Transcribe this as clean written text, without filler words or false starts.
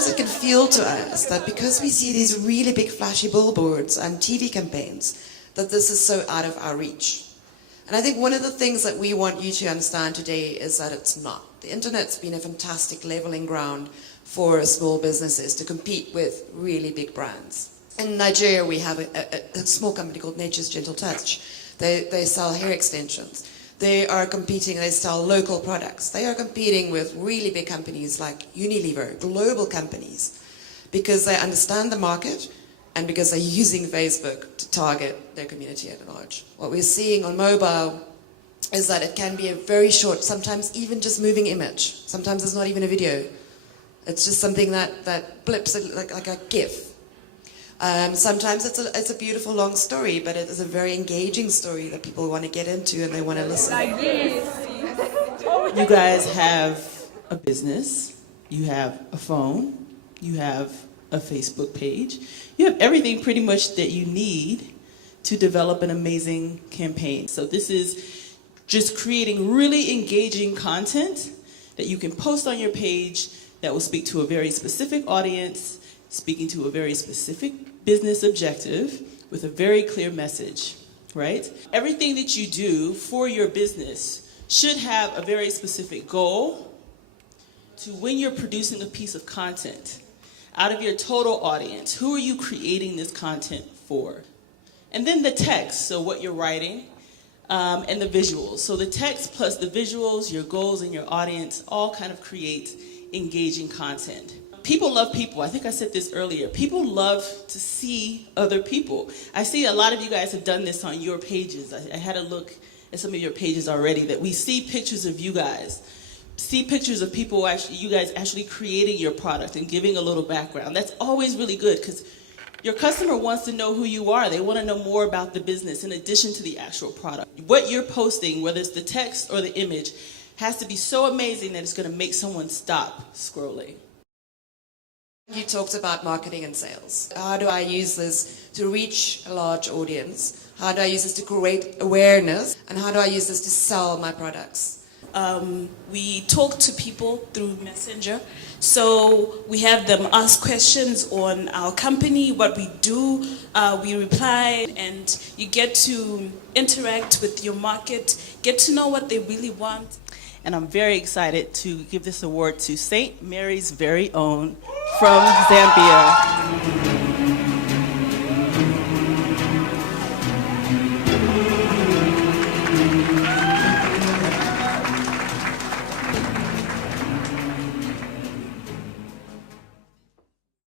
sometimes it can feel to us that because we see these really big flashy billboards and TV campaigns, that this is so out of our reach. And I think one of the things that we want you to understand today is that it's not. The internet's been a fantastic leveling ground for small businesses to compete with really big brands. In Nigeria, we have a small company called Nature's Gentle Touch. They sell hair extensions. They are competing, they sell local products. They are competing with really big companies like Unilever, global companies, because they understand the market and because they're using Facebook to target their community at large. What we're seeing on mobile is that it can be a very short, sometimes even just moving image. Sometimes it's not even a video. It's just something that blips like a GIF. Sometimes it's a beautiful long story, but it is a very engaging story that people want to get into and they want to listen. You guys have a business, you have a phone, you have a Facebook page, you have everything pretty much that you need to develop an amazing campaign. So this is just creating really engaging content that you can post on your page that will speak to a very specific audience, speaking to a very specific business objective with a very clear message, right? Everything that you do for your business should have a very specific goal to when you're producing a piece of content. Out of your total audience, who are you creating this content for? And then the text, so what you're writing, and the visuals. So the text plus the visuals, your goals and your audience all kind of create engaging content. People love people. I think I said this earlier. People love to see other people. I see a lot of you guys have done this on your pages. I had a look at some of your pages already, that we see pictures of you guys. See pictures of people, you guys actually creating your product and giving a little background. That's always really good because your customer wants to know who you are. They want to know more about the business in addition to the actual product. What you're posting, whether it's the text or the image, has to be so amazing that it's going to make someone stop scrolling. You talked about marketing and sales. How do I use this to reach a large audience? How do I use this to create awareness? And how do I use this to sell my products? We talk to people through Messenger. So we have them ask questions on our company, what we do, we reply, and you get to interact with your market, get to know what they really want. And I'm very excited to give this award to St. Mary's very own from Zambia.